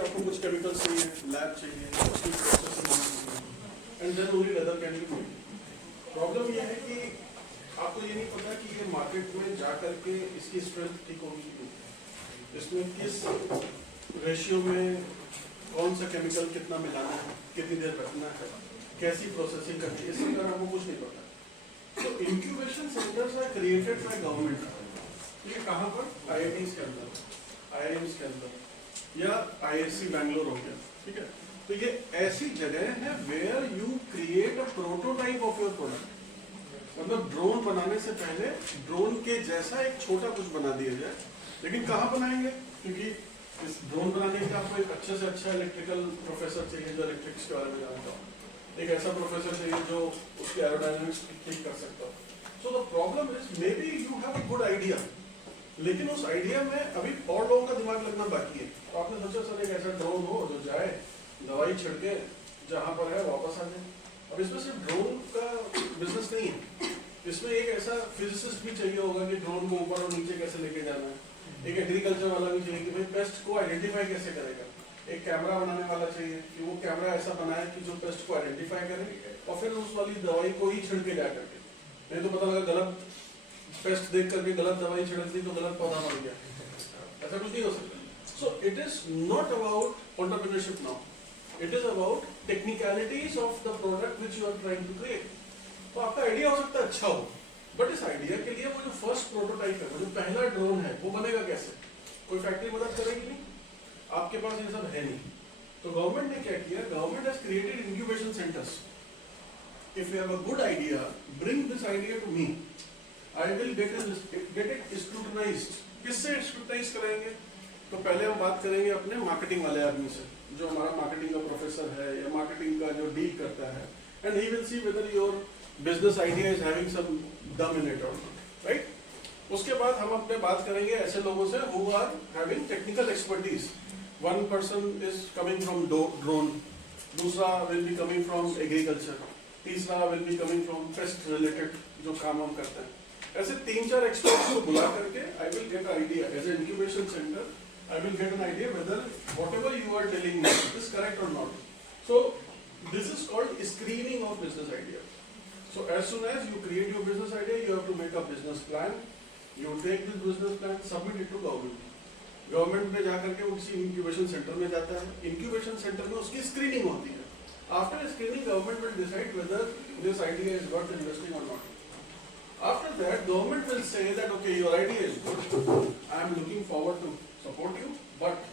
आपको कुछ केमिकल्स चाहिए, लैब चाहिए, उसकी processing and then only leather can be made. Problem ये है कि आपको ये नहीं पता कि ये मार्केट में जा करके इसकी स्ट्रेंथ ठीक होगी कि नहीं, इसमें किस रेशियो में कौन सा केमिकल कितना मिलाना है, कितनी देर रखना है, कैसी प्रोसेसिंग करनी है, इसके बारे में हमको कुछ नहीं पता। तो incubation centres are created by government. ये कहाँ पर? IITs के अंदर, IIMs के अंदर या IISc बैंगलोर हो गया, ठीक है। तो ये ऐसी जगह है where you create a prototype of your product. मतलब ड्रोन बनाने से पहले ड्रोन के जैसा एक छोटा कुछ बना दिया जाए, लेकिन कहाँ बनाएंगे? क्योंकि इस ड्रोन बनाने के लिए आपको एक अच्छे से अच्छा इलेक्ट्रिकल प्रोफेसर चाहिए जो इलेक्ट्रिक्स के बारे में जानता हो, एक ऐसा प्रोफेसर चाहिए जो उसके एरोडायनामिक्स ठीक कर सकता हो। So the problem is may be you have a good idea, लेकिन उस आइडिया में अभी और लोगों का दिमाग लगना बाकी है। तो आपने सोचा सर एक ऐसा ड्रोन हो जो जाए, दवाई छिड़के, जहां पर है वापस आ जाए। अब इसमें सिर्फ ड्रोन का बिजनेस नहीं है, इसमें एक ऐसा फिजिसिस्ट भी चाहिए होगा कि ड्रोन को ऊपर और नीचे कैसे लेके जाना है, एक एग्रीकल्चर वाला भी चाहिए कि भाई पेस्ट को आइडेंटिफाई कैसे करेगा, एक कैमरा बनाने वाला चाहिए कि वो कैमरा ऐसा बनाए कि जो पेस्ट को आइडेंटिफाई करे और फिर उस वाली दवाई को ही छिड़के जा करके। नहीं तो पता लगा गलत पेस्ट देख करके गलत दवाई छिड़क दी तो गलत पौधा मर गया, ऐसा कुछ नहीं हो सकता। So it is not about entrepreneurship now, it is about technicalities of the product which you are trying to create. तो आपका आइडिया हो सकता है अच्छा हो, बट इस आइडिया के लिए वो जो फर्स्ट प्रोटोटाइप है, वो जो पहला ड्रोन है, वो बनेगा कैसे? कोई फैक्ट्री मदद करेगी नहीं, आपके पास ये सब है नहीं। तो गवर्नमेंट ने क्या किया? Government has created incubation centres. If you have a good idea, bring this idea to me, I will get it scrutinized. किससे स्क्रूटनाइज कराएंगे? तो पहले हम बात करेंगे अपने मार्केटिंग वाले आदमी से, जो हमारा मार्केटिंग का प्रोफेसर है या मार्केटिंग का जो डील करता है, and he will see whether your business idea is having some दम इन इट और नॉट, राइट? उसके बाद हम अपने बात करेंगे ऐसे लोगों से who are having technical expertise. One person is coming from drone, दूसरा will be coming from agriculture, तीसरा will be coming from pest related जो काम हम करते हैं। ऐसे 3-4 एक्सपर्ट्स को बुला करके I will get idea as a incubation centre, I will get an idea whether whatever you are telling me is correct और not. So this is called screening of business idea. So as soon as you create your business idea, you have to make a business plan. You take this business plan, submit it to government. Government में जाकर के वो किसी incubation centre में जाता है, incubation centre में उसकी स्क्रीनिंग होती है। After screening, government will decide whether this idea is worth investing or not. After that, government will say that okay, your idea is good. I am looking forward to support you, but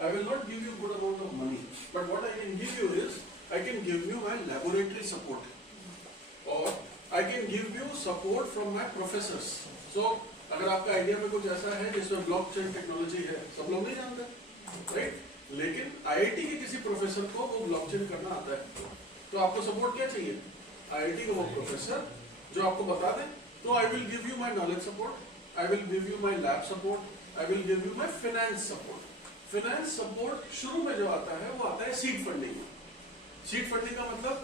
I will not give you good amount of money. But what I can give you is, I can give you my laboratory support. और I can give you support from my professors. So अगर आपका idea में कुछ ऐसा है जिसमें blockchain technology है, सब लोग नहीं जानते, राइट? लेकिन IIT के किसी प्रोफेसर को वो ब्लॉकचेन करना आता है, तो आपको सपोर्ट क्या चाहिए? IIT का वो प्रोफेसर जो आपको बता दे, तो I will give you my knowledge support, I will give you my lab support, I will give you my finance support. finance support शुरू में जो आता है वो आता है सीड फंडिंग में। सीड फंडिंग का मतलब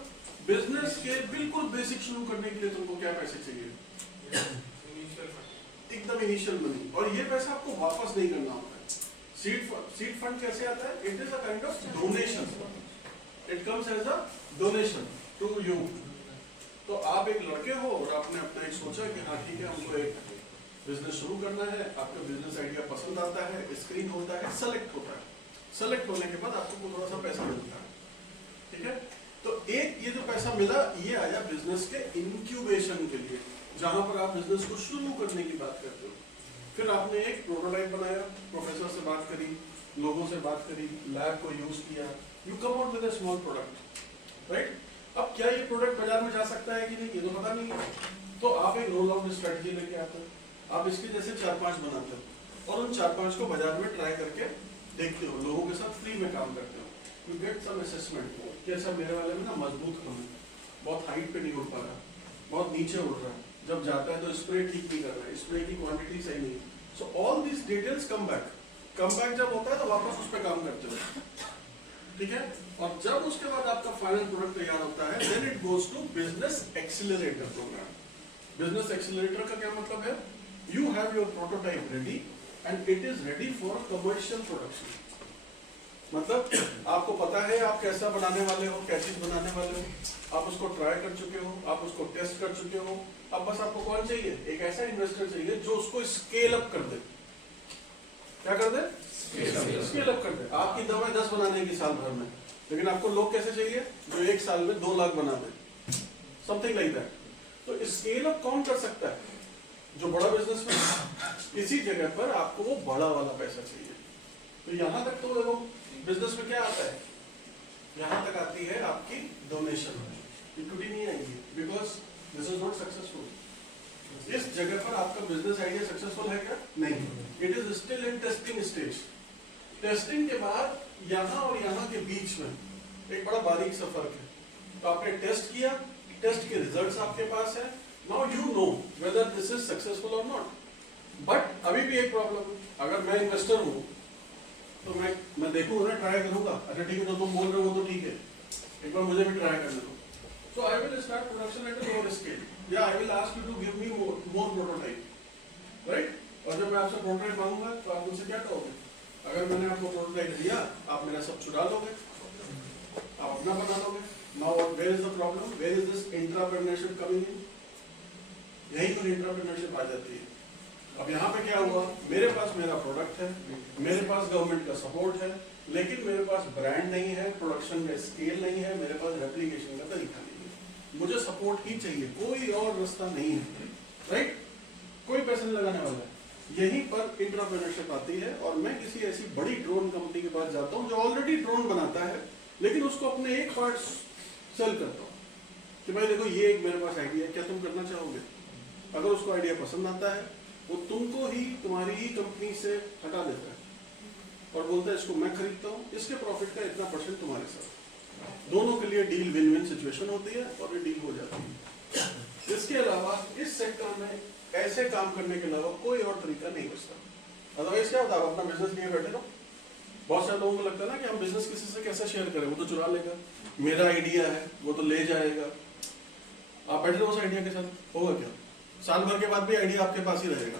बिजनेस के बिल्कुल बेसिक शुरू करने के लिए तुमको क्या पैसे चाहिए? एकदम इनिशियल मनी, और ये पैसा आपको वापस नहीं करना होता है। सीड फंड कैसे आता है? It is a kind of donation, it comes as a donation to you. तो आप एक लड़के हो और आपने अपना एक सोचा कि हाँ ठीक है, हमको एक बिजनेस शुरू करना है, आपका बिजनेस आइडिया पसंद आता है, स्क्रीन होता है, सेलेक्ट होता है, सेलेक्ट होने के बाद आपको थोड़ा सा पैसा मिलता है, ठीक है। तो एक ये जो पैसा मिला, ये आया बिजनेस के इंक्यूबेशन के लिए, जहां पर आप बिजनेस को शुरू करने की बात करते हो। फिर आपने एक प्रोटोटाइप बनाया, प्रोफेसर से बात करी, लोगों से बात करी, लैब को यूज किया, you come out with a small product, right? अब क्या ये प्रोडक्ट बाजार में जा सकता है कि नहीं, ये तो पता नहीं है। तो आप एक रोल आउट स्ट्रेटजी लेके आते हो, आप इसके जैसे 4-5 बनाते हो और उन 4-5 को बाजार में ट्राई करके देखते हो, लोगों के साथ फ्री में काम करते हो। यू गेट सम असेसमेंट कि ऐसा मेरे वाले में ना मजबूत कम है, बहुत हाइट पे नहीं उड़ पा रहा, बहुत नीचे उड़ रहा है, जब जाता है तो स्प्रे ठीक नहीं कर रहा है, स्प्रे की क्वांटिटी सही नहीं। So all this details come back जब होता है तो वापस उस पर काम करते हो, ठीक है। और जब उसके बाद आपका फाइनल प्रोडक्ट तैयार होता है, then it goes to business accelerator programme. Business accelerator का क्या मतलब है? You have your prototype ready and it is ready for commercial production. मतलब आपको पता है आप कैसा बनाने वाले हो, क्या चीज बनाने वाले हो, आप उसको ट्राई कर चुके हो, आप उसको टेस्ट कर चुके हो। अब बस आपको कौन चाहिए? एक ऐसा इन्वेस्टर चाहिए जो उसको स्केल अप कर दे। क्या कर दे? स्केल अप कर दे। आपकी दवा 10 बनाने की साल भर में, लेकिन आपको लोग कैसे चाहिए? जो 1 साल में 2 लाख बना दे, समथिंग लाइक दैट। तो स्केल अप कौन कर सकता है? जो बड़ा बिजनेसमैन। इसी जगह पर आपको वो बड़ा वाला पैसा चाहिए। तो यहां तक तो देखो बिजनेस में क्या आता है, यहां तक आती है आपकी डोनेशन, इक्विटी नहीं आएगी, because this is not successful. इस जगह पर आपका बिजनेस आइडिया सक्सेसफुल है क्या? नहीं, it is still in testing stage. Testing के बाद यहाँ और यहाँ के बीच में एक बड़ा बारीक सा फर्क है। तो आपने टेस्ट किया, टेस्ट के रिजल्ट्स आपके पास है, now you know whether this is successful और नॉट। बट अभी भी एक प्रॉब्लम, अगर मैं इन्वेस्टर हूँ तो मैं देखूंगा ना, ट्राई करूंगा, अच्छा ठीक है तो तुम बोल रहे हो तो ठीक है, एक बार मुझे भी ट्राई करने दो। So I will start production at a lower scale. Yeah, I will ask you to give me more prototype, right? और जब मैं आपसे प्रोटोटाइप मांगूंगा तो आप मुझसे क्या कहोगे? अगर मैंने आपको प्रोटोटाइप दिया, आप मेरा सब चुरा लोगे, आप अपना बना लोगे। Now where is the problem? Where is this entrepreneurship coming in? यही तो entrepreneurship आ जाती है। अब यहाँ पे क्या हुआ? मेरे पास मेरा प्रोडक्ट है, मेरे पास गवर्नमेंट का सपोर्ट है, लेकिन मेरे पास ब्रांड नहीं है, प्रोडक्शन का स्केल नहीं है, मेरे पास रेप्लिकेशन का तरीका नहीं है। मुझे सपोर्ट ही चाहिए, कोई और रास्ता नहीं है, राइट? कोई पैसा नहीं लगाने वाला है। यहीं पर एंटरप्रेन्योरशिप आती है और मैं किसी ऐसी बड़ी ड्रोन कंपनी के पास जाता हूँ जो ऑलरेडी ड्रोन बनाता है, लेकिन उसको अपने एक पार्ट सेल करता हूँ कि भाई देखो ये एक मेरे पास आइडिया है, क्या तुम करना चाहोगे? अगर उसको आइडिया पसंद आता है, वो तुमको ही तुम्हारी ही कंपनी से हटा देता है और बोलता है इसको मैं खरीदता हूँ, इसके प्रॉफिट का इतना % तुम्हारे साथ। दोनों के लिए डील विन विन सिचुएशन होती है और ये डील हो जाती है। इसके अलावा इस सेक्टर में ऐसे काम करने के अलावा कोई और तरीका नहीं बचता। अदरवाइज क्या होता है, आप अपना बिजनेस लिए बैठे रहो। बहुत सारे लोगों को लगता है ना कि हम बिजनेस किसी से कैसे शेयर करें, वो तो चुरा लेगा, मेरा आइडिया है वो तो ले जाएगा। आप बैठे रहो उस आइडिया के साथ, होगा क्या? साल भर के बाद भी आइडिया आपके पास ही रहेगा।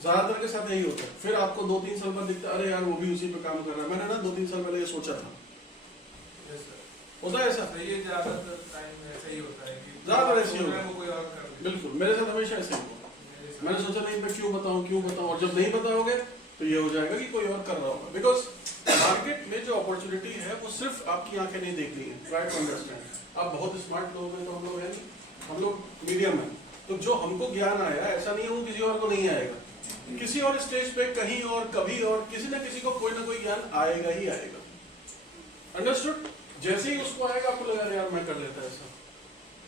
ज्यादातर के साथ यही होता है। फिर आपको 2-3 साल बाद दिखता है अरे यार वो भी उसी पे काम कर रहा है, मैंने ना 2-3 साल पहले ये सोचा था। होता है ऐसा? ज्यादातर टाइम ऐसा ही होता है कि ज्यादातर ऐसे ही होता है। वो कोई और कर ले। बिल्कुल, मेरे साथ हमेशा ऐसे ही हुआ। मैंने सोचा नहीं मैं क्यों बताऊं, और जब नहीं बताओगे तो ये हो जाएगा कि कोई और कर रहा होगा। बिकॉज मार्केट में जो अपॉर्चुनिटी है वो सिर्फ आपकी आंखें नहीं देख रही है। Try to understand. आप बहुत स्मार्ट लोग हैं तो हम लोग हैं नहीं, हम लोग मीडियम है। तो जो हमको ज्ञान आया, ऐसा नहीं है किसी और को नहीं आएगा। किसी और स्टेज पे कहीं और कभी और किसी न किसी को कोई ना कोई ज्ञान आएगा ही आएगा। अंडरस्टूड? जैसे ही उसको आएगा आपको लगा यार मैं कर लेता ऐसा,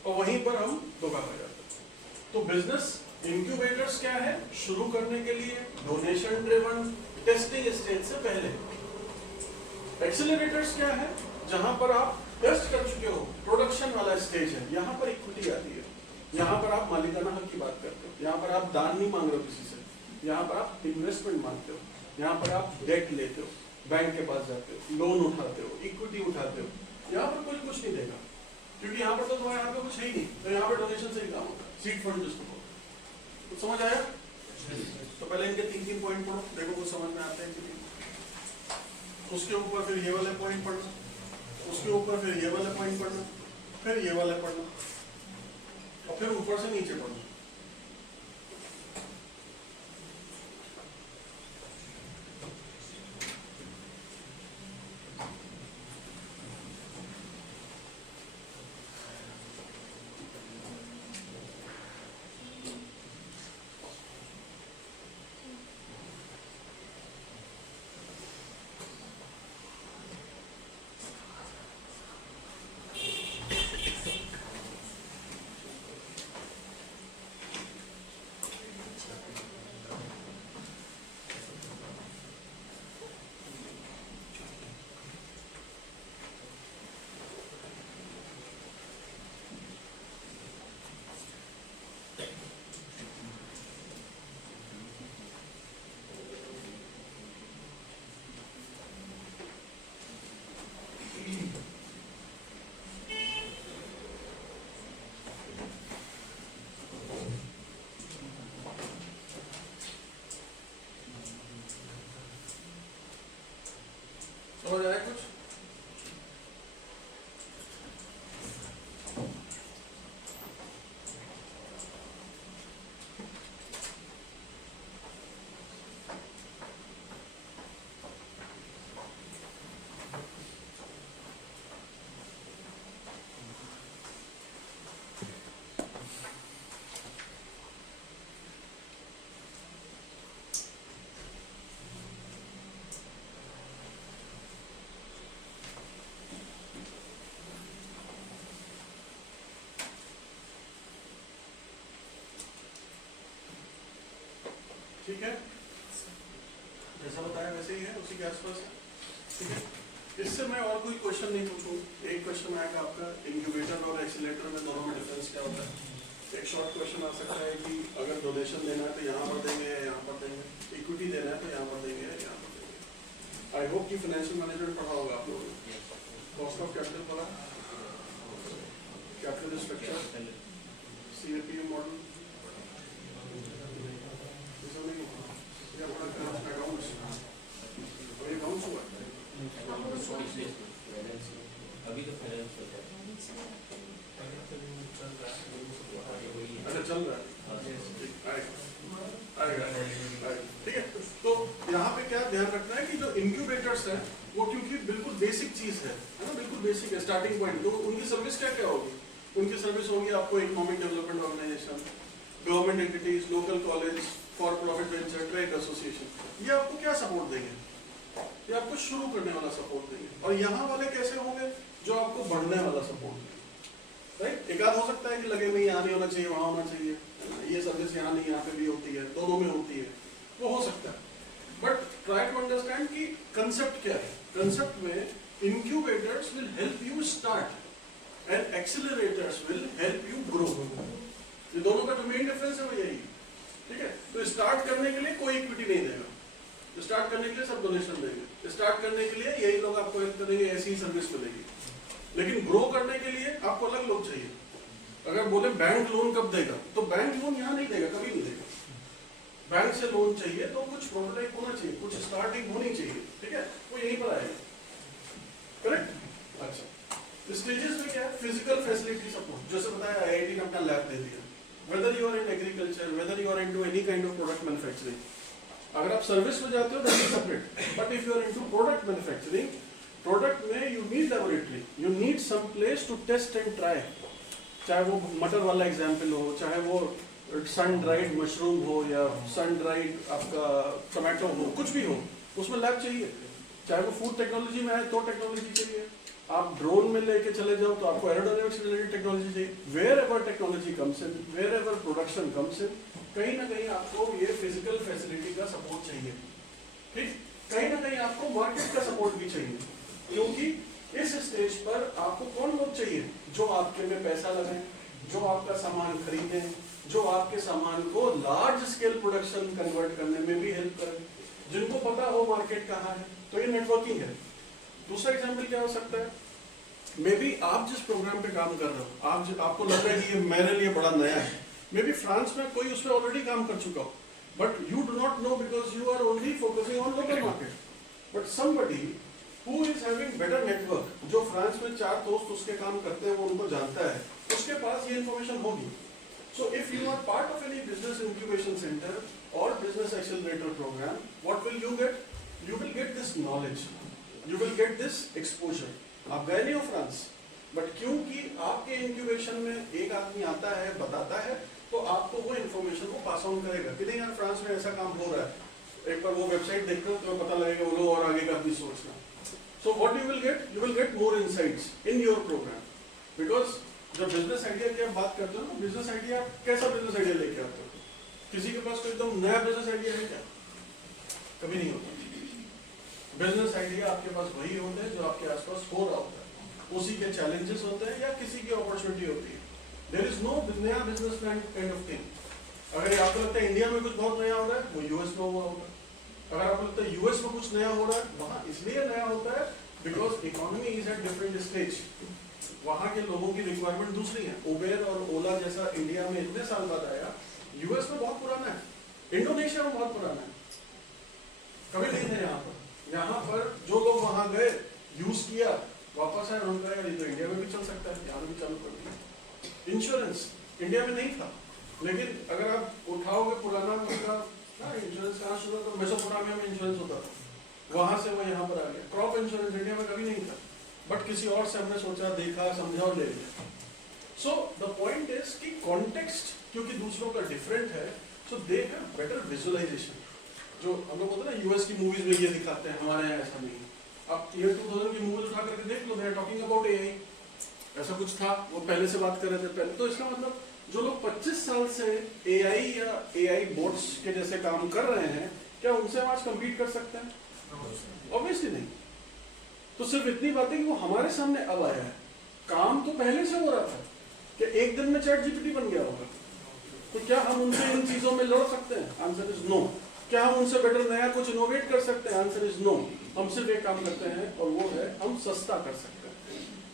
और वहीं पर हम धोखा खा जाते हैं। तो बिजनेस इंक्यूबेटर्स क्या है? शुरू करने के लिए डोनेशन ड्रिवन टेस्टिंग स्टेज से पहले। एक्सेलरेटर्स क्या है? जहां पर आप टेस्ट कर चुके हो, प्रोडक्शन वाला स्टेज है, यहाँ पर इक्विटी आती है। यहाँ पर आप मालिकाना हक की बात करते हो, यहाँ पर आप दान नहीं मांग रहे हो किसी से, यहाँ पर आप इन्वेस्टमेंट मांगते हो, यहाँ पर आप डेट लेते हो, बैंक के पास जाते हो, लोन उठाते हो, इक्विटी उठाते हो। यहाँ पर कोई कुछ नहीं देगा, क्योंकि यहाँ पर तो तुम्हारे हाथ में कुछ है ही नहीं। तो यहाँ पर डोनेशन से ही काम होता है, सीड फंड जिसको बोलते हैं। तो समझ आया? तो पहले इनके 3 पॉइंट पढ़ो, देखो कुछ समझ में आते हैं कि नहीं। उसके ऊपर फिर ये वाले पॉइंट पढ़ना, उसके ऊपर फिर ये वाले पॉइंट पढ़ना, फिर ये वाले पढ़ना, और फिर ऊपर से नीचे पढ़ना। समझ आया कुछ? ठीक है, जैसा बताया वैसे ही है, उसी के आसपास है। ठीक है, इससे मैं और कोई क्वेश्चन नहीं पूछूं। एक क्वेश्चन आएगा आपका इंक्यूबेटर और एक्सीलरेटर में दोनों में डिफरेंस क्या होता है। एक शॉर्ट क्वेश्चन आ सकता है कि अगर डोनेशन देना है तो यहाँ पर देंगे या यहाँ पर देंगे, इक्विटी देना है तो यहाँ पर देंगे या यहाँ पर देंगे। आई होप कि फाइनेंशियल मैनेजमेंट पढ़ा होगा आप लोगों ने, कॉस्ट ऑफ कैपिटल पढ़ा, कैपिटल स्ट्रक्चर, CAPM मॉडल, अभी तो फाइनेंस होता है। अच्छा चल रहा है, आएगा। ठीक है, तो यहाँ पे क्या ध्यान रखना है कि जो इंक्यूबेटर्स हैं वो क्योंकि बिल्कुल बेसिक चीज है ना, बिल्कुल बेसिक है, स्टार्टिंग पॉइंट। तो उनकी सर्विस क्या क्या होगी? उनकी सर्विस होगी आपको economic development organisation, government entities, local college, for profit venture, trade association, ये आपको क्या सपोर्ट देंगे? ये आपको शुरू करने वाला सपोर्ट देंगे। और यहाँ वाले कैसे होंगे? जो आपको बढ़ने वाला सपोर्ट देंगे। राइट, एक आध हो सकता है कि लगे नहीं यहाँ नहीं होना चाहिए, वहाँ होना चाहिए, ये सर्विस यहाँ नहीं यहाँ पे भी होती है, दोनों में होती है, वो हो सकता है। बट ट्राई टू अंडरस्टैंड कि कंसेप्ट क्या है। कंसेप्ट में incubators will help you start and accelerators will help you grow. ये दोनों का जो मेन डिफरेंस है वो यही। ठीक है, तो स्टार्ट करने के लिए कोई इक्विटी नहीं देगा, स्टार्ट करने के लिए सब डोनेशन देंगे, स्टार्ट करने के लिए यही लोग आपको हेल्प करेंगे, ऐसी ही सर्विस मिलेगी। लेकिन ग्रो करने के लिए आपको अलग लोग चाहिए। अगर बोले बैंक लोन कब देगा, तो बैंक लोन यहाँ नहीं देगा, कभी नहीं देगा। बैंक से लोन चाहिए तो कुछ प्रोटोटाइप होना चाहिए, कुछ स्टार्टिंग होनी चाहिए। ठीक है, वो यहीं पर आएगा। करेक्ट? अच्छा, स्टेजेस में क्या है? फिजिकल फैसिलिटी सपोर्ट, जैसे बताया IIT ने अपना लैब दे दिया। Whether you are in agriculture, whether you are into any kind of product manufacturing, अगर आप सर्विस में जाते हो that is separate. But if you are into product manufacturing, product में you need laboratory, you need some place to test and try. चाहे वो मटर वाला एग्जाम्पल हो, चाहे वो सन ड्राइड मशरूम हो या सन ड्राइड आपका टमाटो हो, कुछ भी हो, उसमें लैब चाहिए। चाहे वो फूड टेक्नोलॉजी में है तो टेक्नोलॉजी चाहिए। आप ड्रोन में लेके चले जाओ तो आपको एरोडायनेमिक्स रिलेटेड टेक्नोलॉजी चाहिए। Wherever technology comes in, wherever production comes in, कहीं ना कहीं आपको ये फिजिकल फैसिलिटी का सपोर्ट चाहिए। ठीक, कहीं ना कहीं आपको मार्केट का सपोर्ट भी चाहिए, क्योंकि इस स्टेज पर आपको कौन लोग चाहिए? जो आपके में पैसा लगाए, जो आपका सामान खरीदे, जो आपके सामान को लार्ज स्केल प्रोडक्शन कन्वर्ट करने में भी हेल्प करें, जिनको पता हो मार्केट कहाँ है। तो ये नेटवर्किंग है। दूसरा एग्जाम्पल क्या हो सकता है? मे बी आप जिस प्रोग्राम पे काम कर रहे हो, आपको लग रहा है कि ये मेरे लिए बड़ा नया है। मे बी फ्रांस में कोई उस पर ऑलरेडी काम कर चुका हो, but you do not know because you are only focusing on local market. But somebody who is having better network, जो फ्रांस में 4 दोस्त उसके काम करते हैं, वो उनको जानता है, उसके पास ये इन्फॉर्मेशन होगी। So if you are part of any business incubation center or business accelerator program, what will you get? You will get this knowledge. You will get this exposure. आप गए नहीं हो फ्रांस, बट क्योंकि आपके incubation में एक आदमी आता है, बताता है, तो आपको वो इन्फॉर्मेशन को पास ऑन करेगा कि नहीं यार फ्रांस में ऐसा काम हो रहा है। एक बार वो वेबसाइट देखते हो तो पता लगेगा, वो लोग और आगे का भी सोचना। So what you will get more insights in your program, because जब बिजनेस आइडिया की आप बात करते हो ना, बिजनेस आइडिया, कैसा बिजनेस आइडिया लेके आते हो? किसी के पास कोई एकदम नया बिजनेस आइडिया है क्या? कभी नहीं होता। बिजनेस आइडिया आपके पास वही होते हैं जो आपके आसपास हो रहा होता है, उसी के चैलेंजेस होते हैं या किसी की अपॉर्चुनिटी होती है। देयर इज नो नया business plan kind of thing. अगर आपको लगता है इंडिया में कुछ बहुत नया हो रहा है, वो यूएस में हुआ होगा। अगर आपको लगता है यूएस में कुछ नया हो रहा है, वहां इसलिए नया होता है because economy is at different stage, वहां के लोगों की रिक्वायरमेंट दूसरी है। उबेर और ओला जैसा इंडिया में इतने साल बाद आया, यूएस में बहुत पुराना है, इंडोनेशिया में बहुत पुराना है, कभी नहीं थे यहाँ पर। यहाँ पर जो लोग वहां गए, यूज किया, वापस आए, उन्होंने कहा ये तो इंडिया में भी चल सकता है, यहाँ भी चालू कर दिया। इंश्योरेंस इंडिया में नहीं था, लेकिन अगर आप उठाओगे पुराना उसका इंश्योरेंस कहाँ शुरू, तो मेसोपोटामिया में इंश्योरेंस होता था, वहां से वो यहाँ पर आ गया। क्रॉप इंश्योरेंस इंडिया में कभी नहीं था, बट किसी और से हमने सोचा, देखा, समझा और ले लिया। सो द पॉइंट इज कि कॉन्टेक्स्ट क्योंकि दूसरों का डिफरेंट है, सो दे हैव बेटर विजुअलाइजेशन। जो हम लोग बोलते हैं ना यूएस की मूवीज में ये दिखाते हैं, हमारे यहाँ ऐसा नहीं है। आप ईयर 2000 की मूवीज उठा करके देख लो, they are talking about AI, ऐसा कुछ था, वो पहले से बात कर रहे थे पहले। तो इसका मतलब जो लोग 25 साल से एआई या एआई बोट्स के जैसे काम कर रहे हैं, क्या उनसे हम आज कम्पीट कर सकते हैं? ऑब्वियसली नहीं। तो सिर्फ इतनी बात है कि वो हमारे सामने अब आया है, काम तो पहले से हो रहा था कि एक दिन में चैट जीपीटी बन गया होगा। तो क्या हम उनसे इन चीजों में लड़ सकते हैं? Answer is no. क्या हम उनसे बेटर नया कुछ इनोवेट कर सकते हैं? Answer is no. हम सिर्फ एक काम करते हैं और वो है हम सस्ता कर सकते हैं।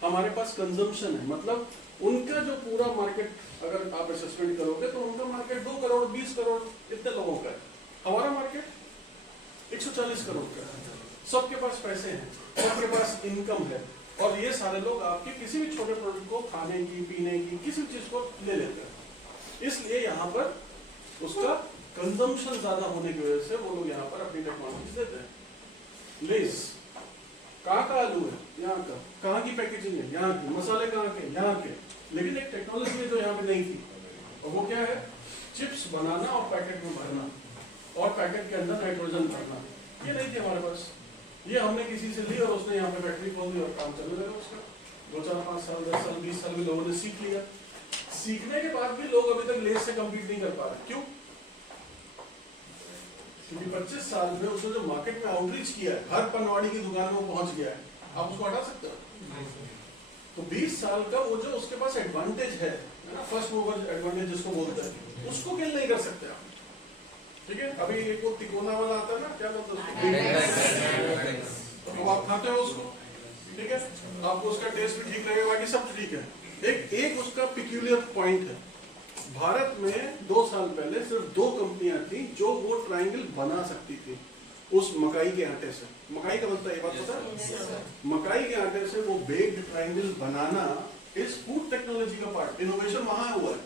हमारे पास कंजम्पशन है, मतलब उनका जो पूरा मार्केट अगर आप असेसमेंट करोगे तो उनका मार्केट 2 करोड़ 20 करोड़ इतने लोगों का है, हमारा मार्केट 140 करोड़ का है। सबके पास पैसे हैं, सबके पास इनकम है, और ये सारे लोग आपके किसी भी छोटे प्रोडक्ट को खाने की, पीने की, किसी चीज को ले लेते हैं। इसलिए यहाँ पर उसका कंजम्पशन ज्यादा होने की वजह से वो लोग यहाँ पर अपनी टेक्नोलॉजी देते हैं। लेस कहाँ का आलू है? यहाँ का। कहाँ की पैकेजिंग है? यहाँ की। मसाले कहाँ के? यहाँ के। लेकिन एक टेक्नोलॉजी है जो यहाँ पे नहीं थी, और वो क्या है? चिप्स बनाना और पैकेट में भरना और पैकेट के अंदर नाइट्रोजन भरना। ये नहीं थी हमारे पास। ये हमने किसी से ली और उसने यहाँ पे फैक्ट्री खोल दी और काम चलने लगा उसका। 2 4 5 साल 10 साल 20 साल में लोगों ने सीख लिया। सीखने के बाद भी लोग अभी तक लेस से कम्पीट नहीं कर पा रहे। क्यों? क्योंकि 25 साल में उसने जो मार्केट में आउटरीच किया है, हर पनवाड़ी की दुकान में पहुंच गया है, आप उसको हटा सकते हो? तो 20 साल का वो जो उसके पास एडवांटेज है ना, फर्स्ट मूवर एडवांटेज जिसको बोलते हैं, उसको किल नहीं कर सकते आप। ठीक है, अभी एक वो तिकोना वाला आता है ना, क्या बोलते हैं उसको, तो आप खाते हो उसको, ठीक है, आपको उसका टेस्ट भी ठीक लगेगा, बाकी सब ठीक है। एक उसका पिक्यूलियर पॉइंट है, भारत में 2 साल पहले सिर्फ 2 कंपनियां थी जो वो ट्रायंगल बना सकती थी उस मकाई के आटे से। मकाई का बनता है, ये बात पता है? मकाई के आटे से वो बेक्ड ट्रायंगल बनाना इस फूड टेक्नोलॉजी का पार्ट, इनोवेशन वहां हुआ है,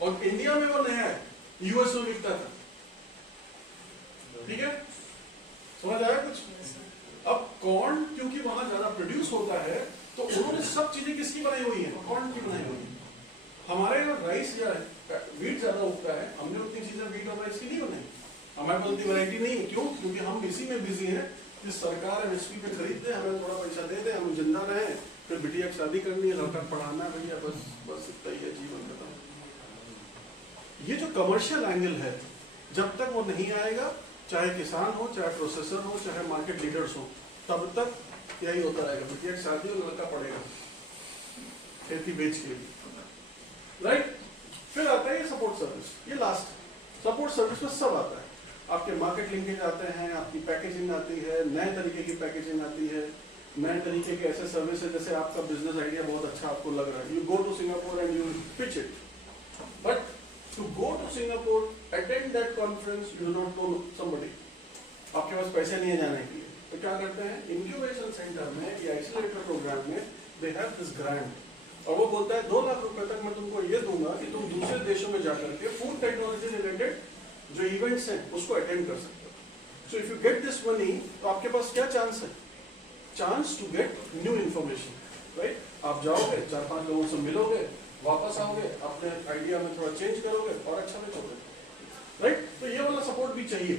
और इंडिया में वो नया है, यूएस में बिकता था। ठीक है, समझ आया कुछ? अब कॉर्न क्योंकि वहां ज्यादा प्रोड्यूस होता है, तो उन्होंने सब चीजें किसकी बनाई हुई है? कॉर्न की बनाई हुई है। हमारे यहाँ राइस या वीट ज्यादा उगता है, हमने उतनी चीजें वीट और राइस की नहीं बनाई। हमारे पास उतनी वैरायटी नहीं है। क्यों? क्योंकि हम इसी में बिजी हैं कि सरकार एमएसपी पे खरीद दे, हमें थोड़ा पैसा दे दे, हम जिंदा रहे, फिर बिटिया की शादी करनी है, लड़का पढ़ाना है, भैया बस इतना ही है, जीवन खत्म। ये जो कमर्शियल एंगल है, जब तक वो नहीं आएगा, चाहे किसान हो, चाहे प्रोसेसर हो, चाहे मार्केट लीडर्स हो, तब तक यही होता रहेगा, बिटिया की शादी और लड़का पढ़ेगा खेती बेच के, राइट? फिर आता है ये सपोर्ट सर्विस, ये लास्ट सपोर्ट सर्विस में सब आता है। आपके मार्केट लिंकेज आते हैं, आपकी पैकेजिंग आती है, नए तरीके की पैकेजिंग आती है, नए तरीके के ऐसे सर्विस है, जैसे आपका बिजनेस आइडिया बहुत अच्छा आपको लग रहा है, you go to Singapore and you pitch it, but to go to Singapore, attend that conference, you do not know somebody, आपके पास पैसे नहीं है जाने के लिए, तो क्या करते हैं? इंक्यूबेशन सेंटर में या एक्सीलरेटर प्रोग्राम में दे हैव दिस ग्रांट, और वो बोलता है 2 लाख रुपए तक मैं तुमको ये दूंगा कि तुम दूसरे देशों में जाकर के फूड टेक्नोलॉजी रिलेटेड जो इवेंट्स हैं उसको अटेंड कर सकते हो। So if you get this money, तो आपके पास क्या चांस है? Chance to get new information, right? आप जाओगे, 4-5 लोगों से मिलोगे, वापस आओगे, अपने आइडिया में थोड़ा चेंज करोगे और अच्छा बेचोगे, राइट? तो ये वाला सपोर्ट भी चाहिए।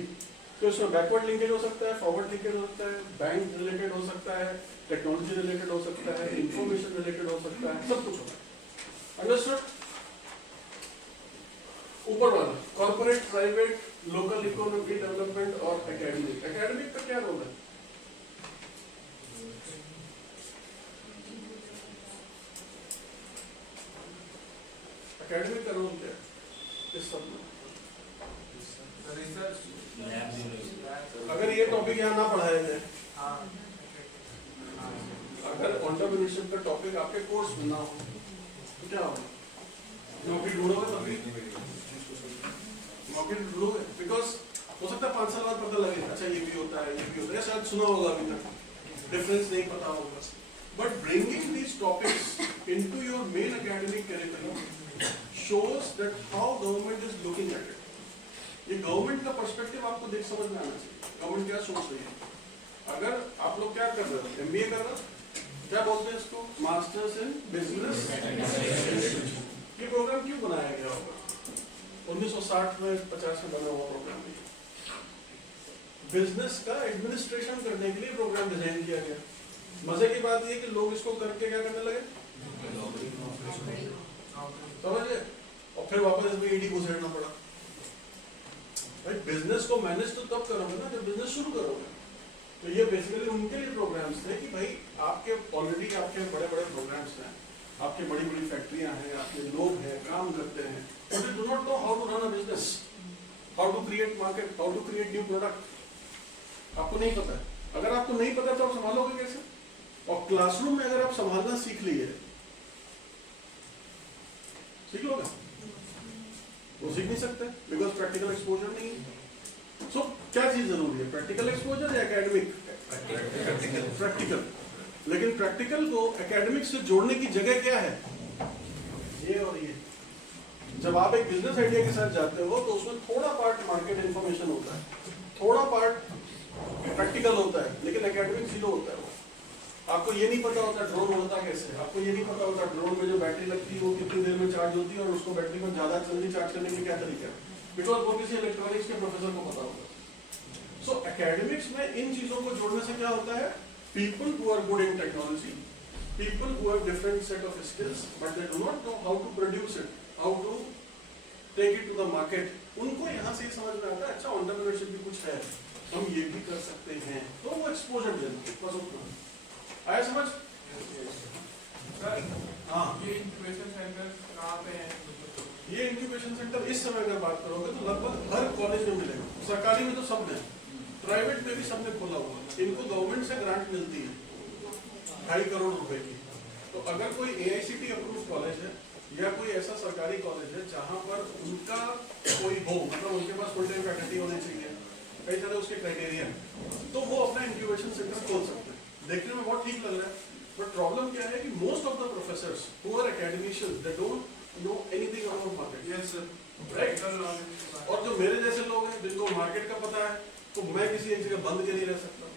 तो इसमें बैकवर्ड लिंकेज हो सकता है, फॉरवर्ड लिंकेज हो सकता है, बैंक रिलेटेड हो सकता है, टेक्नोलॉजी रिलेटेड हो सकता है, इंफॉर्मेशन रिलेटेड हो सकता है, सब कुछ होता है। अंडरस्टूड? ऊपर वाला corporate, private, local economy development और एकेडमिक। एकेडमिक का क्या रोल है? एकेडमिक का रोल क्या है इस सब में? अगर ये टॉपिक यहाँ ना पढ़ाया जाए, अगर एंटरप्रेन्योरशिप का टॉपिक आपके कोर्स में ना हो, तो क्या होगा? नौकरी ढूंढोगे तभी नौकरी ढूंढोगे, बिकॉज हो सकता है 5 साल बाद पता लगे अच्छा ये भी होता है, ये भी होता है, शायद सुना होगा अभी तक, डिफरेंस नहीं पता होगा. But bringing these topics into your main academic curriculum shows that how government is looking at it. ये गवर्नमेंट का पर्सपेक्टिव आपको देख समझ में आना चाहिए. गवर्नमेंट क्या सोच रही है? अगर आप लोग क्या कर रहे हो, MBA कर रहे हो, क्या बोलते हैं इसको, मास्टर्स इन बिजनेस. ये प्रोग्राम क्यों बनाया गया होगा? 1960 में 50 में बना हुआ प्रोग्राम है. बिजनेस का एडमिनिस्ट्रेशन करने के लिए प्रोग्राम डिजाइन किया गया. मजे की बात ये कि लोग इसको करके क्या करने लगे, समझे, और फिर वापस इसमें ईडी घुसेड़ना पड़ा. भाई बिजनेस को मैनेज तो तब करोगे ना जब बिजनेस शुरू करोगे. तो ये बेसिकली उनके लिए प्रोग्राम्स थे कि भाई आपके ऑलरेडी आपके बड़े बड़े प्रोग्राम्स हैं, आपकी बड़ी बड़ी फैक्ट्रियां हैं, आपके लोग हैं, काम करते हैं, but they do not know how to run a business, how to create market, how to create new product. आपको नहीं पता है. अगर आपको नहीं पता तो आप संभालोगे कैसे? और क्लासरूम में अगर आप संभालना सीख लिए, सीख लोगे? वो सीख नहीं सकते बिकॉज प्रैक्टिकल एक्सपोजर नहीं है. सो क्या चीज जरूरी है, प्रैक्टिकल एक्सपोजर या एकेडमिक? प्रैक्टिकल. लेकिन प्रैक्टिकल को एकेडमिक से जोड़ने की जगह क्या है? ये और ये. जब आप एक बिजनेस आइडिया के साथ जाते हो तो उसमें थोड़ा पार्ट मार्केट इंफॉर्मेशन होता है, थोड़ा पार्ट प्रैक्टिकल होता है, लेकिन एकेडमिक जीरो होता है. आपको ये नहीं पता होता ड्रोन उड़ता कैसे, आपको ये नहीं पता होता ड्रोन में जो बैटरी लगती है वो कितनी देर में चार्ज होती है और उसको बैटरी को ज्यादा जल्दी चार्ज करने के क्या तरीका है, बिकॉज वो किसी इलेक्ट्रॉनिक्स के प्रोफेसर को पता होता है. सो एकेडमिक्स में इन चीजों को जोड़ने से क्या होता है, people who are good in technology, people who have different set of skills but they do not know how to produce it, how to take it to the market, उनको यहाँ से समझ में आता है अच्छा एंटरप्रेन्योरशिप भी कुछ है, हम ये भी कर सकते हैं. तो वो एक्सपोजर देते हैं. बस उतना आया समझ? हाँ. ये इंक्यूबेशन सेंटर कहाँ पे है? ये इंक्यूबेशन सेंटर इस समय अगर बात करोगे तो लगभग हर कॉलेज में मिलेगा. सरकारी में तो सब ने, प्राइवेट में भी सबने खोला हुआ. इनको गवर्नमेंट से ग्रांट मिलती है 2.5 करोड़ रुपए की. तो अगर कोई AICTE अप्रूव कॉलेज है या कोई ऐसा सरकारी कॉलेज है जहाँ पर उनका कोई हो, मतलब उनके पास फुल टाइम फैकल्टी होनी चाहिए, कई सारे उसके क्राइटेरिया, तो वो अपना इंक्यूबेशन सेंटर खोल सकते हैं. देखने में बहुत ठीक लग रहा है, बट प्रॉब्लम क्या है कि most of the professors who are academicians they don't know anything about market. Yes sir. Right. और जो मेरे जैसे लोग हैं जिनको मार्केट का पता है, तो मैं किसी एक जगह बंद के नहीं रह सकता.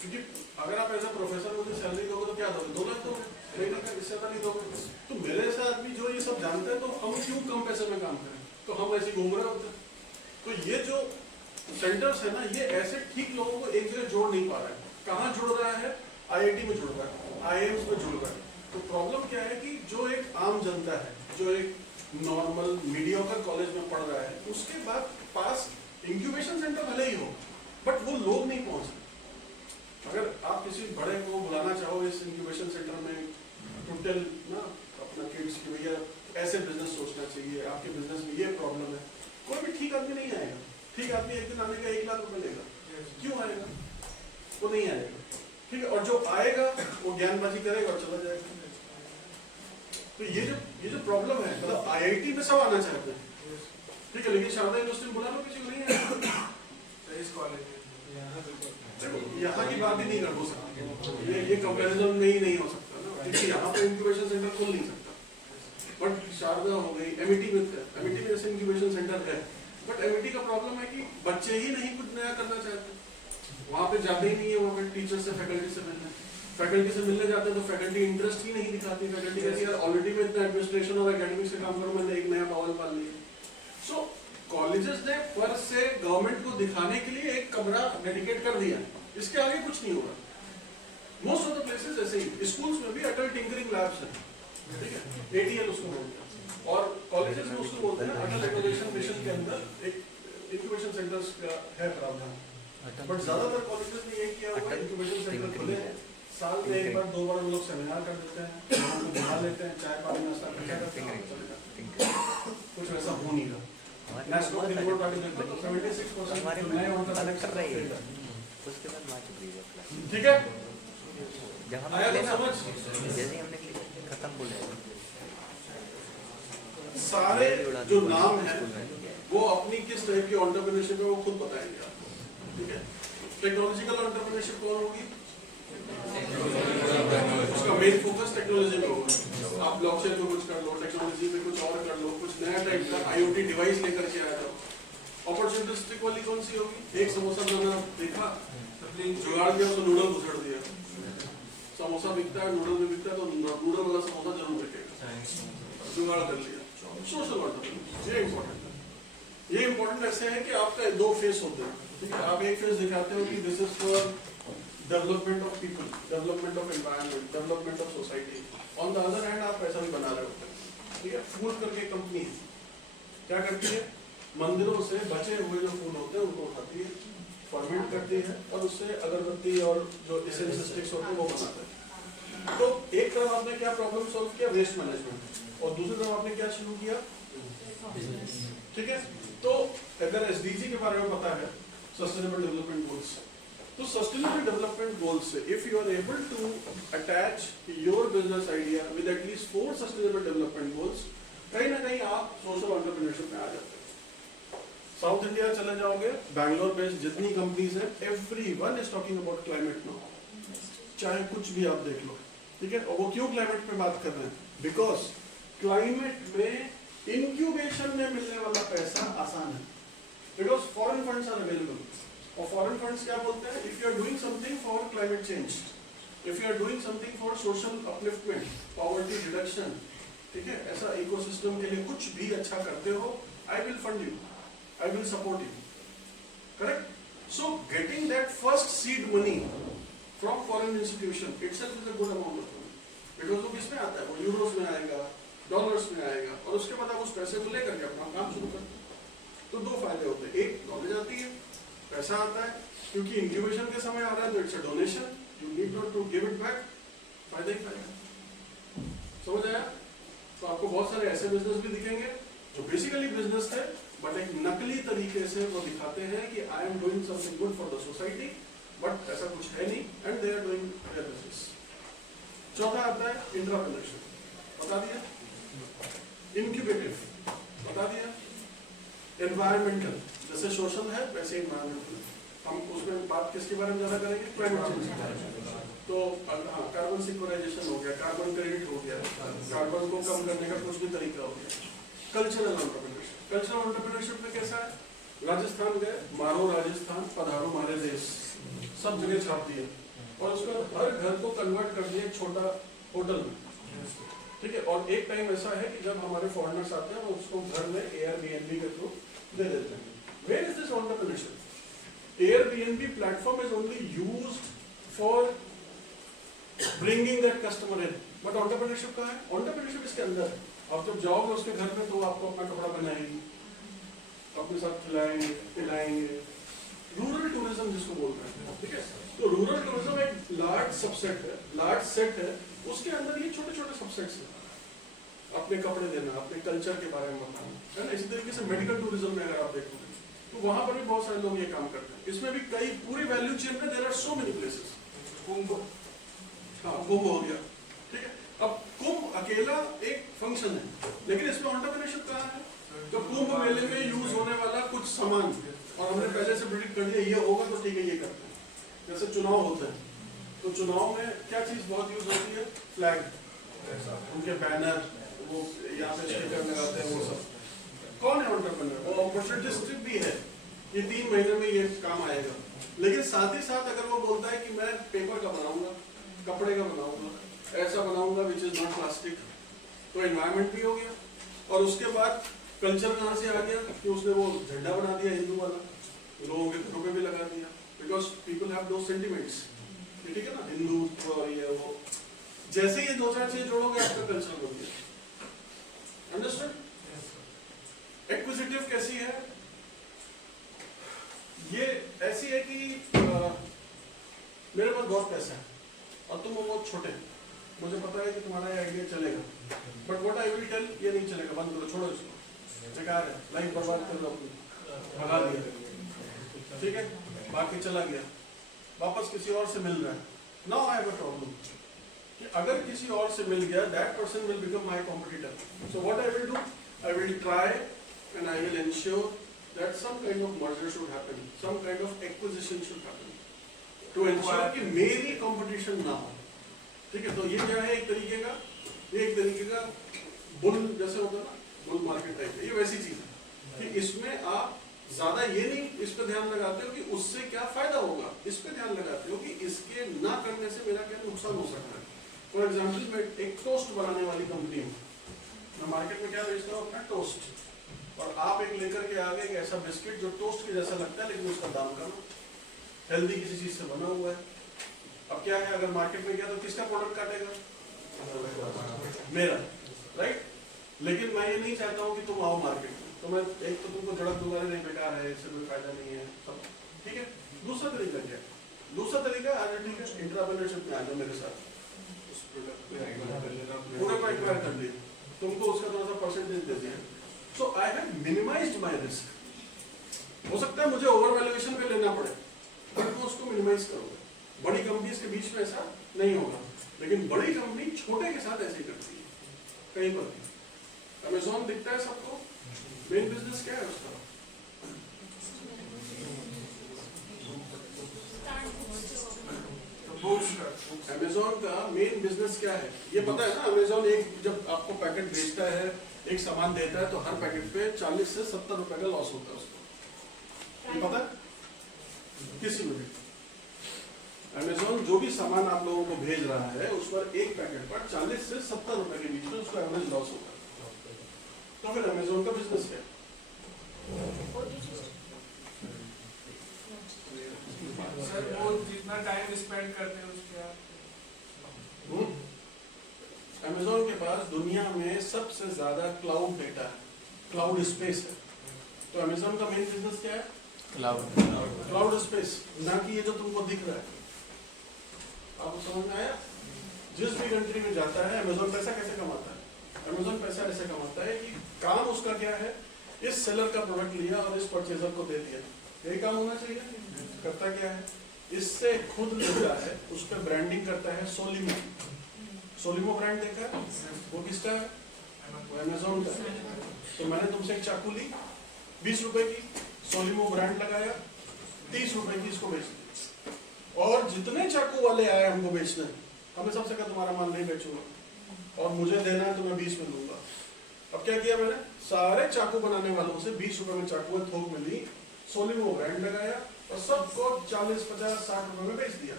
क्योंकि अगर आप ऐसा प्रोफेसर मुझे सैलरी दोगे तो क्या दोगे, 2 लाख दोगे, महीने का, इससे ज्यादा नहीं दोगे. तो मेरे जैसा आदमी जो ये सब जानता है तो हम क्यों कम पैसे में काम करें, तो हम ऐसे घूम रहे होते. तो ये जो सेंटर्स है ना, ये ऐसे ठीक लोगों को एक जगह जोड़ नहीं पा रहा है. कहाँ जुड़ रहा है? IIT में जुड़ रहा है, IIMs में जुड़ रहा है. तो प्रॉब्लम क्या है कि जो एक आम जनता है, जो एक नॉर्मल मीडियोकर कॉलेज में पढ़ रहा है, उसके बाद पास इंक्यूबेशन सेंटर भले ही हो, बट वो लोग नहीं पहुंच रहे. अगर आप किसी बड़े को बुलाना चाहो इस इंक्यूबेशन सेंटर में टू टेल ना अपना किड्स कि भैया ऐसे बिजनेस सोचना चाहिए, आपके बिजनेस में ये प्रॉब्लम है, कोई भी ठीक आदमी नहीं आएगा. ठीक आदमी एक दिन आने का 1 लाख रुपए लेगा. क्यों आएगा? वो नहीं आएगा. ठीक है. और जो आएगा वो ज्ञानबाजी करेगा और चला जाएगा. तो ये जो प्रॉब्लम है, मतलब IIT में सब आना चाहते हैं, ठीक है, लेकिन शारदा यूनिवर्सिटी में बुला लो, किसी को नहीं आएगा. इस कॉलेज में यहाँ की बात ही नहीं कर हो सकती. ये कंपैरिजन में ही नहीं हो सकता ना, क्योंकि यहाँ पे इंक्यूबेशन सेंटर खोल नहीं सकता. बट शारदा हो गई, MIT में जैसे इंक्यूबेशन सेंटर है, बट MIT का प्रॉब्लम है कि बच्चे ही नहीं कुछ नया करना चाहते. वहाँ पे जाते ही नहीं है, वहाँ पे टीचर से फैकल्टी से मिलने, फैकल्टी से मिलने जाते हैं तो फैकल्टी इंटरेस्ट ही नहीं दिखाती. फैकल्टी कहती है ऑलरेडी में इतना एडमिनिस्ट्रेशन और एकेडमिक से काम करो, मैंने एक नया टॉवल पाल लिया. सो कॉलेजेस ने पर से गवर्नमेंट को दिखाने के लिए एक कमरा डेडिकेट कर दिया. इसके आगे कुछ नहीं होगा. मोस्ट ऑफ द प्लेसेस ऐसे ही. स्कूल्स में भी अटल टिंकरिंग लैब्स है, ठीक है, ATL उसको बोलते हैं. और कॉलेजेस में उसको बोलते हैं अटल इनोवेशन मिशन के अंदर एक इंक्यूबेशन सेंटर्स का है प्रावधान. बट ज्यादातर कॉलेजेस ने ये किया हुआ है, इंक्यूबेशन सेंटर खुले हैं, साल में 1 बार 2 बार हम लोग सेमिनार कर देते हैं, लोगों को बुला लेते हैं, चाय पानी नाश्ता करते हैं. कुछ वैसा हो नहीं रहा. नेशनल रिपोर्ट आगे देखो तो 76% नए अलग कर रही है. होता. उसके बाद मार्च अप्रैल क्लास ठीक है, जब हम आया तो लेना समझ. जैसे ही हमने खत्म बोले सारे जो नाम है वो अपनी किस टाइप की एंटरप्रेन्योरशिप है वो खुद बताएंगे आपको, ठीक है। टेक्नोलॉजिकल एंटरप्रेन्योरशिप कौन होगी? उसका मेन फोकस टेक्नोलॉजी पे होगा। आप ब्लॉकचेन में कुछ कर लो, टेक्नोलॉजी में कुछ और कर लो, कुछ नया टाइप का IoT डिवाइस लेकर के आ जाओ। अपॉर्चुनिस्टिक वाली कौन सी होगी? एक समोसा बनाना देखा, जुगाड़ किया तो नूडल घुसड़ दिया। समोसा बिकता है, नूडल भी बिकता है, तो नूडल वाला समोसा जरूर बिकेगा, जुगाड़ कर लिया। सोशल एंटरप्रेन्योरशिप ये इम्पोर्टेंट है। ये इम्पोर्टेंट ऐसे है कि आपका दो फेस होते हैं, ठीक है। आप एक फेस दिखाते हो कि this is for development of people, development of environment, development of society. On the other hand आप पैसा भी बना रहे होते हैं, ठीक है। फूल करके कंपनी क्या करती है? मंदिरों से बचे हुए जो फूल होते हैं उनको उठाती है, फर्मेंट करती है और उससे अगरबत्ती और जो एसेंशियल स्टिक्स होते हैं वो बनाते हैं। तो एक तरफ आपने क्या प्रॉब्लम सॉल्व किया? Waste management. और दूसरी तरफ आपने क्या शुरू किया? ठीक है। तो अगर SDG के बारे में पता है, सस्टेनेबल डेवलपमेंट गोल्स, तो सस्टेनेबल डेवलपमेंट गोल्स से if you are able to attach your business idea with at least 4 sustainable development goals, कहीं ना कहीं आप सोशल एंटरप्रेन्योरशिप में आ जाते हैं। साउथ इंडिया चले जाओगे, बैंगलोर बेस्ड जितनी कंपनीज हैं, everyone is talking about climate now, चाहे कुछ भी आप देख लो, ठीक है। और वो क्यों क्लाइमेट पे बात कर रहे हैं? बिकॉज क्लाइमेट में इंक्यूबेशन में मिलने वाला पैसा आसान है, because foreign funds are available. और फॉरेन फंड्स क्या बोलते हैं? If you are doing something for climate change, if you are doing something for social upliftment, poverty reduction, ठीक है, ऐसा इकोसिस्टम के लिए कुछ भी अच्छा करते हो, I will fund you, I will support you. Correct? So getting that first seed money from foreign institution itself is a good amount of money. Because वो किसमें आता है? वो यूरोस में आएगा, डॉलर्स में आएगा, और उसके बाद आप उस पैसे को लेकर के अपना काम शुरू करते हैं। तो दो फायदे होते हैं, एक नॉलेज आती है, पैसा आता है, क्योंकि इंक्यूबेशन के समय आ रहा है तो it's a donation, you need not to give it back, फायदा ही फायदा। समझ आया? तो आपको बहुत सारे ऐसे बिजनेस भी दिखेंगे जो बेसिकली बिजनेस है, बट एक नकली तरीके से वो दिखाते हैं कि I am doing something good for the society, but ऐसा कुछ है नहीं, and they are doing their business. चौथा आता है इंट्राप्रेन्योरशिप, बता दिया। इनक्यूबेटिव बता दिया। एनवायरमेंटल, जैसे सोशल है वैसे एनवायरमेंटल। हम उसमें बात किसके बारे में ज्यादा करेंगे? क्लाइमेट चेंज के बारे में। तो हाँ, कार्बन सिक्वेराइजेशन हो गया, कार्बन क्रेडिट हो गया, कार्बन को कम करने का कुछ भी तरीका हो गया। कल्चरल एंटरप्रेन्योरशिप, कल्चरल एंटरप्रेन्योरशिप में कैसा है? राजस्थान गए, मारो राजस्थान पधारो मारे देश, सब जगह छाप दिया, और उसका हर घर को कन्वर्ट कर दिया एक छोटा होटल में, ठीक है। और एक टाइम ऐसा है कि जब हमारे फॉरेनर्स आते हैं वो उसको घर में Airbnb के थ्रू दे देते हैं। Where is this entrepreneurship? Airbnb platform is only used for bringing that customer in, but entrepreneurship कहाँ है? Entrepreneurship इसके अंदर है। आप जब जाओगे उसके घर में तो आपको अपना कपड़ा बनाएंगे, अपने साथ खिलाएंगे पिलाएंगे, रूरल टूरिज्म जिसको बोलते हैं, ठीक है। तो रूरल टूरिज्म एक लार्ज सबसेट है, लार्ज सेट है, उसके अंदर ये छोटे छोटे सबसेट्स हैं। अपने कपड़े देना, अपने कल्चर के बारे में बताना, है ना। इसी तरीके से मेडिकल टूरिज्म में अगर आप देखोगे तो वहां पर भी बहुत सारे लोग ये काम करते हैं। इसमें भी कई पूरी वैल्यू चेन में there are so many places. Kumbh, हाँ कुंभ हो गया, ठीक है। अब कुंभ अकेला एक फंक्शन है, लेकिन इसमें एंटरप्रेन्योरशिप कहाँ है? तो कुंभ मेले में यूज होने वाला कुछ सामान, और हमने पहले से प्रेडिक्ट कर दिया ये होगा तो ठीक है ये करते हैं। जैसे चुनाव होते हैं, तो चुनाव में क्या चीज बहुत यूज होती है? फ्लैग, उनके बैनर, वो यहाँ पे स्टिकर लगाते हैं, वो सब। कौन है एंटरप्रेन्योर? वो अपॉर्चुनिस्टिक भी है, ये 3 महीने में ये काम आएगा, लेकिन साथ ही साथ अगर वो बोलता है कि मैं पेपर का बनाऊंगा, कपड़े का बनाऊंगा, ऐसा बनाऊंगा विच इज नॉट प्लास्टिक, तो एनवायरमेंट भी हो गया। और उसके बाद कल्चर कहाँ से आ गया कि उसने वो झंडा बना दिया हिंदू वाला, लोगों के घरों पे भी लगा दिया, because people have those sentiments, ठीक है ना, हिंदू और ये वो। जैसे ये 2-4 चीज जोड़ोगे आपका कल्चर बन गया। अंडरस्टैंड? एक्विजिटिव कैसी है? ये ऐसी है कि मेरे पास बहुत पैसा है और तुम हो बहुत छोटे, मुझे पता है कि तुम्हारा ये आइडिया चलेगा, but what I will tell ये नहीं चलेगा, बंद करो, छोड़ो इसको, बेकार है, लाइफ बर्बाद कर लो अपनी, भगा दिया, ठीक है, बाकी चला गया, वापस किसी और से मिल रहा है। Now I have a problem कि अगर किसी और से मिल गया, that person will become my competitor. So what I will do? I will try and I will ensure that some kind of merger should happen, some kind of acquisition should happen, to ensure कि मेरी competition ना हो, ठीक है? तो ये क्या है, एक तरीके का बुल जैसे होता है ना, बुल मार्केट टाइप, ये वैसी चीज है कि इसमें आप ज्यादा ये नहीं इस पे ध्यान लगाते हो कि उससे क्या फायदा होगा, इस पे ध्यान लगाते हो कि इसके ना करने से मेरा क्या नुकसान हो सकता है। फॉर एग्जाम्पल, मैं एक टोस्ट बनाने वाली कंपनी हूँ, मैं मार्केट में क्या बेचता हूँ, अपना टोस्ट, और आप एक लेकर के आ गए एक ऐसा बिस्किट जो टोस्ट के जैसा लगता है लेकिन उसका दाम कम, हेल्दी किसी चीज से बना हुआ है। अब क्या है, अगर मार्केट में गया तो किसका प्रोडक्ट काटेगा, मेरा, राइट? लेकिन मैं ये नहीं चाहता हूँ कि तुम आओ मार्केट में, तो मैं एक तो तुमको झड़क दूंगा, नहीं बेकार है, इससे कोई फायदा नहीं है, सब ठीक है। दूसरा तरीका क्या है, दूसरा तरीका आज ठीक है, इंट्राप्रेन्योरशिप में आ जाओ मेरे साथ, पूरे को एक्वायर कर लिया, तुमको उसका थोड़ा सा परसेंटेज दे दिया, so I have minimized my risk. हो सकता है मुझे ओवर वैल्यूएशन पे लेना पड़े, बट मैं उसको मिनिमाइज करूंगा। बड़ी कंपनीज के बीच में ऐसा नहीं होगा, लेकिन बड़ी कंपनी छोटे के साथ ऐसे करती है कहीं पर भी। अमेज़न दिखता है सबको, मेन बिजनेस क्या है उसका, अमेज़न का मेन बिजनेस क्या है ये पता है ना? अमेज़न एक जब आपको पैकेट भेजता है, एक सामान देता है, तो हर पैकेट पे 40 से 70 रुपए का लॉस होता है उसको, ये पता है किसी में भी? अमेज़न जो भी सामान आप लोगों को भेज रहा है उस पर एक पैकेट पर 40 से 70 रुपए के बीच में उसका एवरेज लॉस होता है। तो फिर अमेज़न का बिजनेस क्या है? सर वो जितना टाइम स्पेंड करते हैं उसके अमेज़न के पास दुनिया में सबसे ज्यादा क्लाउड डेटा है, क्लाउड स्पेस है। तो अमेज़न का मेन बिजनेस क्या है? क्लाउड स्पेस, ना कि ये जो तुमको दिख रहा है। आपको समझ में आया? जिस भी कंट्री में जाता है अमेज़न पैसा कैसे कमाता है? अमेज़न पैसा ऐसे कमाता है कि काम उसका क्या है, इस सेलर का प्रोडक्ट लिया और इस परचेजर को दे दिया, यही काम होना चाहिए। करता क्या है, इससे खुद लेता है, उस पर ब्रांडिंग करता है। सोलिमो ब्रांड देखा है, वो किसका है? वो अमेज़न का है। तो मैंने तुमसे एक चाकू ली 20 रुपए की, सोलिमो ब्रांड लगाया, 30 रुपए की इसको बेच दी, और जितने चाकू वाले आए हमको बेचने, हमें सबसे कहा तुम्हारा माल नहीं बेचूंगा और मुझे देना है तो मैं 20 में दूंगा। अब क्या किया मैंने, सारे चाकू बनाने वालों से 20 रुपए में चाकू थोक में ली, सोलिमो ब्रांड लगाया और सबको 40, 50, 60 रुपए में बेच दिया।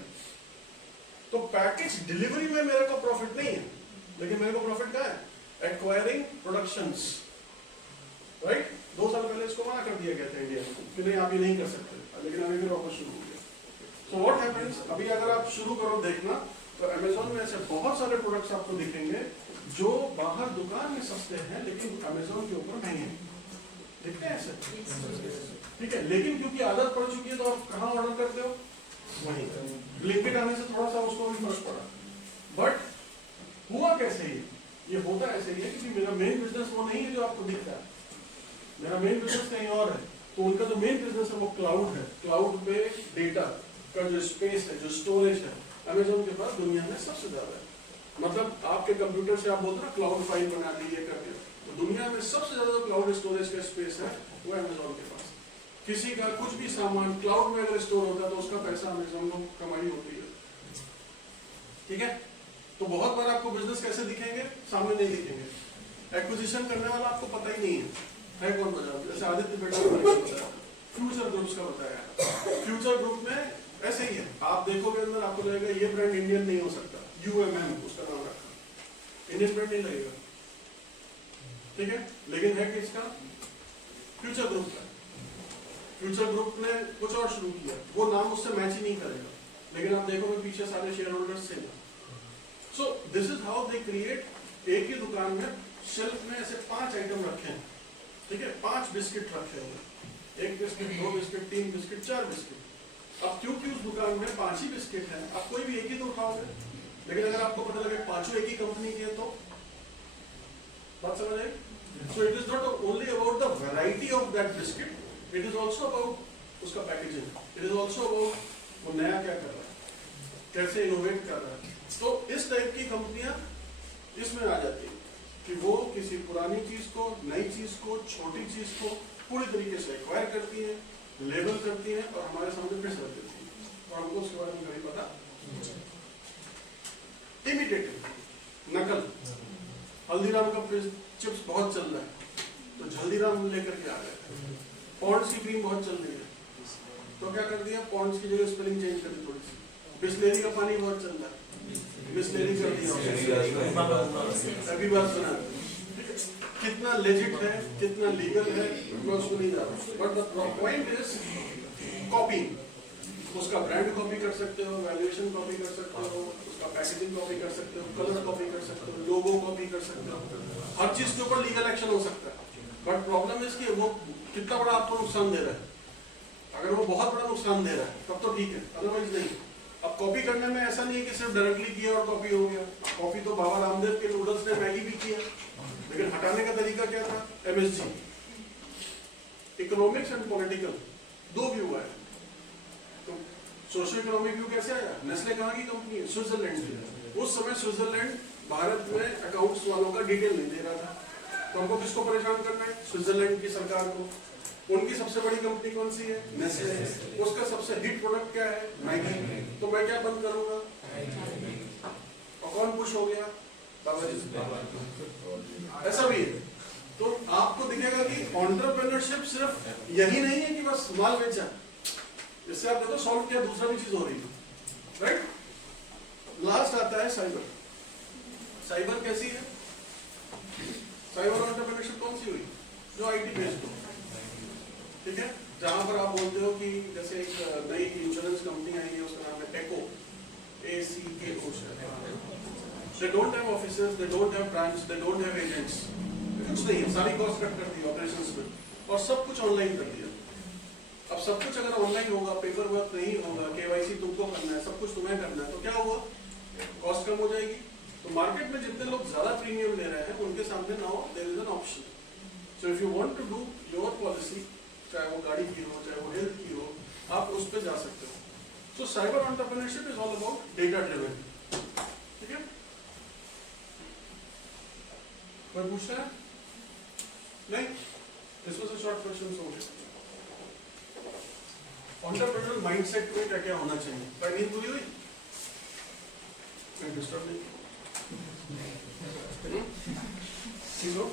तो पैकेज डिलीवरी में मेरे को प्रॉफिट नहीं है, लेकिन मेरे को प्रॉफिट क्या है? Acquiring productions, right? 2 साल पहले इसको मना कर दिया गया था इंडिया में कि नहीं आप ये नहीं कर सकते, लेकिन अभी फिर वापस शुरू हो गया। सो व्हाट हैपेंस, अभी अगर आप शुरू करो देखना तो अमेज़न में ऐसे बहुत सारे प्रोडक्ट्स आपको दिखेंगे जो बाहर दुकान में सस्ते हैं लेकिन अमेज़न के ऊपर महंगे हैं। दिखते हैं ऐसे, ठीक है? लेकिन क्योंकि आदत पड़ चुकी है तो आप कहाँ ऑर्डर करते हो? वहीं। ब्लिंकिट आने से थोड़ा सा उसको भी फर्क पड़ा, बट हुआ कैसे ये होता ऐसे ही है क्योंकि मेरा मेन बिजनेस वो नहीं है जो आपको दिख रहा है, मेरा मेन बिजनेस कहीं और है। तो उनका जो मेन बिजनेस है वो क्लाउड है। क्लाउड पे डेटा का जो स्पेस है, जो स्टोरेज है, अमेज़न के पास दुनिया में सबसे ज्यादा है। मतलब आपके कंप्यूटर से आप बोलते ना क्लाउड फाइल बना दी, ये कर दिया, तो दुनिया में सबसे ज्यादा जो क्लाउड स्टोरेज का स्पेस है वो अमेज़न के पास। किसी का कुछ भी सामान क्लाउड में अगर स्टोर होता है तो उसका पैसा अमेज़न को कमाई होती है, ठीक है? तो बहुत बार आपको बिजनेस कैसे दिखेंगे, सामने नहीं दिखेंगे। एक्विजिशन करने वाला आपको पता ही नहीं है कौन बजा, जैसे आदित्य बेटा फ्यूचर ग्रुप्स का बताया। फ्यूचर ग्रुप में ऐसे ही है, आप देखोगे अंदर आपको लगेगा ये ब्रांड इंडियन नहीं हो सकता, UMM उसका नाम रखा, इंडियन ब्रांड नहीं लगेगा, ठीक है? लेकिन है किसका? फ्यूचर ग्रुप का। फ्यूचर ग्रुप ने कुछ और शुरू किया, वो नाम उससे मैच ही नहीं करेगा, लेकिन आप देखोगे पीछे सारे शेयर होल्डर्स से। सो this is how they create. एक ही दुकान में शेल्फ में ऐसे 5 आइटम रखे हैं, ठीक है? 5 बिस्किट रखे हुए, 1 बिस्किट, 2 बिस्किट, 3 बिस्किट, 4 बिस्किट। अब क्योंकि उस दुकान में 5 ही बिस्किट है, आप कोई भी एक ही तो उठाओगे, लेकिन अगर आपको पता लगे 5 एक ही कंपनी के, तो बात समझ आई? So it is not only about the variety of that biscuit, it is also about उसका packaging, it is also about वो नया क्या कर रहा है, कैसे इनोवेट कर रहा है। तो इस टाइप की कंपनियां इसमें आ जाती है कि कि वो किसी पुरानी चीज को, नई चीज को, छोटी चीज को पूरी तरीके से एक्वायर करती है, लेबल करती है और हमारे सामने फिर रख देती है, तो हमको उसके बारे में कभी पता। इमिटेटिव, नकल। हल्दीराम का चिप्स बहुत चल रहा है, तो जल्दीराम लेकर के आ गए। पॉन्ड्स की क्रीम बहुत चल रही है, तो क्या कर दिया, पॉन्ड्स की जगह स्पेलिंग चेंज कर दी थोड़ी सी। बिस्लेरी का पानी बहुत चल रहा है, बिस्लेरी कर दिया, अभी बात सुना। कितना लेजिट है, कितना लीगल है, मैं उसको नहीं जा रहा, but the point is copy. उसका ब्रांड कॉपी कर सकते हो, वैल्यूएशन कॉपी कर सकते हो, उसका पैकेजिंग कॉपी कर सकते हो, कलर कॉपी कर सकते हो, लोगो कॉपी कर सकते हो, हर चीज के ऊपर लीगल एक्शन हो सकता है। बट प्रॉब्लम इसकी वो कितना बड़ा आपको नुकसान दे रहा है। अगर वो बहुत बड़ा नुकसान दे रहा है तब तो ठीक है, अदरवाइज नहीं। अब कॉपी करने में ऐसा नहीं है कि सिर्फ डायरेक्टली किया और कॉपी हो गया। कॉपी तो बाबा रामदेव के नूडल्स ने मैगी भी किया, लेकिन हटाने का तरीका क्या था, MSG। इकोनॉमिक्स एंड पॉलिटिकल दो व्यू आए। तो सोशल इकोनॉमिक व्यू कैसे आया, नेस्ले कहाँ की कंपनी है, स्विट्जरलैंड की। उस समय स्विट्जरलैंड भारत में अकाउंट्स वालों का डिटेल नहीं दे रहा था, तो हमको किसको परेशान करना है, स्विट्जरलैंड की सरकार को। उनकी सबसे बड़ी कंपनी कौन सी है, नेस्ले। उसका सबसे हिट प्रोडक्ट क्या है, मैगी। तो मैं क्या बंद करूंगा, और कौन पुश हो गया, बाबा जी। ऐसा भी है। तो आपको दिखेगा कि एंटरप्रेन्योरशिप सिर्फ यही नहीं है कि बस माल बेचा, इससे आप देखो सॉल्व किया, दूसरा भी चीज हो रही है, राइट। लास्ट आता है साइबर। साइबर कैसी है, साइबर एंटरप्रेन्योरशिप कौन सी हुई, जो IT बेस्ड हो, ठीक है। जहां पर आप बोलते हो कि जैसे एक नई इंश्योरेंस कंपनी आई है, उसका नाम है एको, ACKO। They don't have offices, they don't have branch, they don't have agents, कुछ नहीं है, सारी कॉस्ट कट कर दी ऑपरेशंस में, और सब कुछ ऑनलाइन कर दिया। अब सब कुछ अगर ऑनलाइन होगा, पेपर वर्क नहीं होगा, KYC तुमको करना है, सब कुछ तुम्हें करना है, तो क्या हुआ, कॉस्ट कम हो जाएगी। तो मार्केट में जितने लोग ज्यादा प्रीमियम ले रहे हैं, उनके सामने now there is an option. So if you want to do your policy, चाहे वो गाड़ी की हो, चाहे वो हेल्थ की हो, आप उस पर जा सकते हो। सो cyber entrepreneurship is all about data driven, ठीक है। कोई पूछना है, नहीं, this was a short question. So entrepreneur mindset में क्या क्या होना चाहिए, कोई नींद पूरी हुई, कोई डिस्टर्ब नहीं, ठीक हो।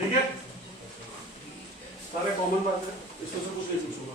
ठीक है, सारे कॉमन बात है, इसमें से कुछ नहीं पूछूंगा।